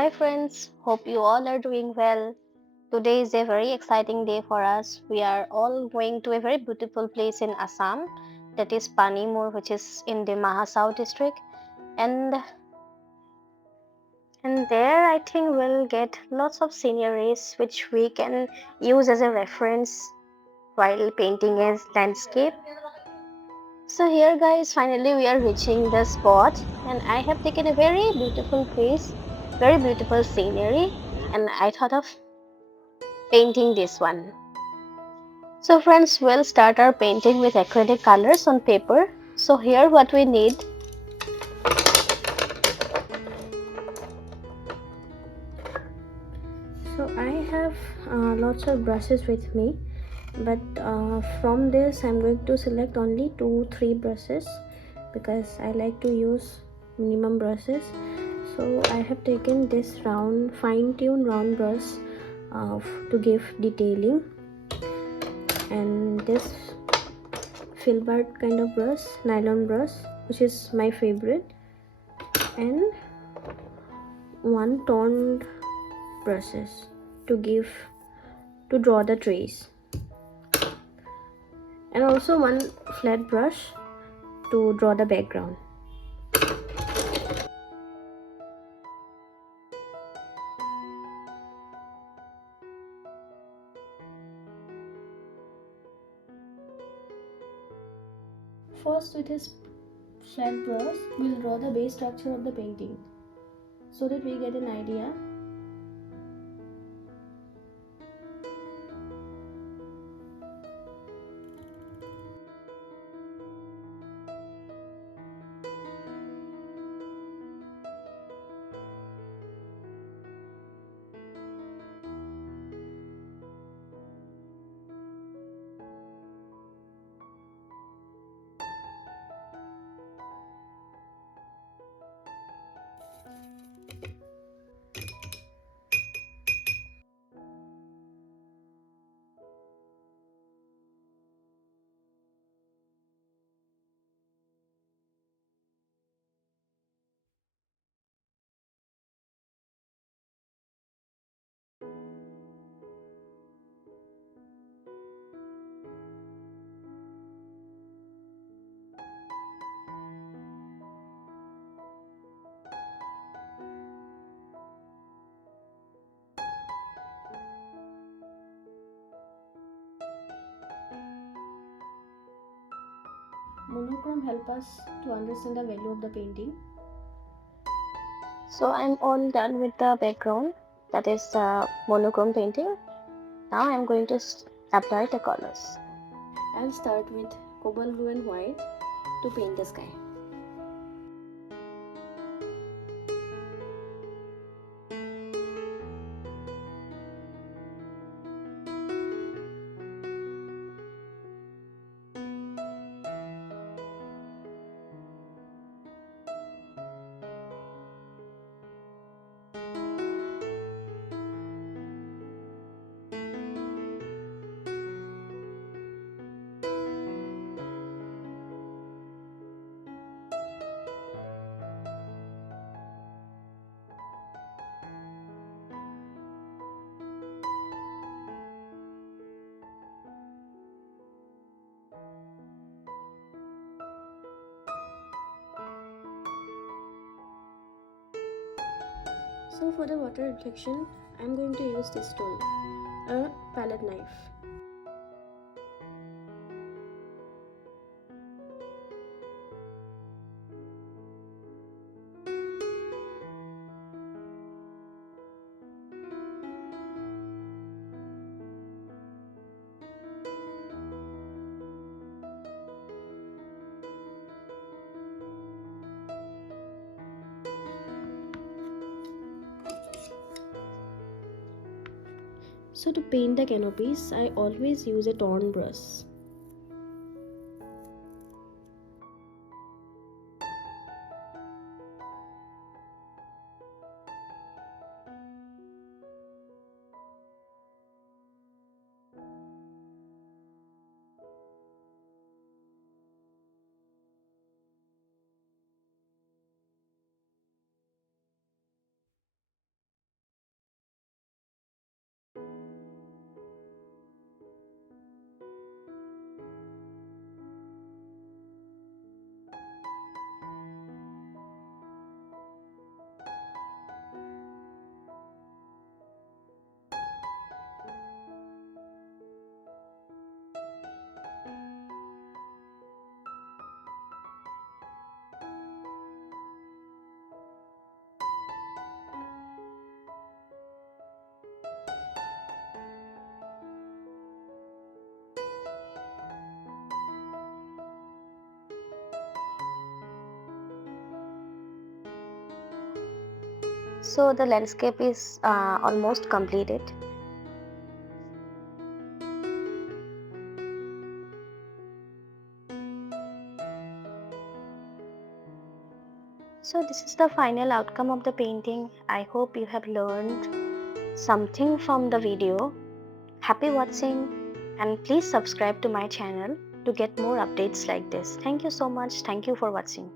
Hi friends, hope you all are doing well. Today is a very exciting day for us. We are all going to a very beautiful place in Assam, that is Panimur, which is in Dima Hasao district. And and there I think we'll get lots of sceneries which we can use as a reference while painting a landscape. So here guys, finally we are reaching the spot and I have taken a very beautiful place, very beautiful scenery, and I thought of painting this one. So friends, we'll start our painting with acrylic colors on paper. So here what we need. So I have lots of brushes with me, but from this I'm going to select only 2-3 brushes because I like to use minimum brushes. So I have taken this round, fine-tuned round brush to give detailing, and this filbert kind of brush, nylon brush, which is my favorite, and one toned brushes to draw the trees, and also one flat brush to draw the background. First, with his flat brush, we'll draw the base structure of the painting so that we get an idea. Monochrome help us to understand the value of the painting. So I'm all done with the background, that is monochrome painting. Now I'm going to apply the colors. I'll start with cobalt blue and white to paint the sky. So for the water reflection, I'm going to use this tool, a palette knife. So to paint the canopies, I always use a torn brush. So the landscape is almost completed. So this is the final outcome of the painting. I hope you have learned something from the video. Happy watching, and please subscribe to my channel to get more updates like this. Thank you so much. Thank you for watching.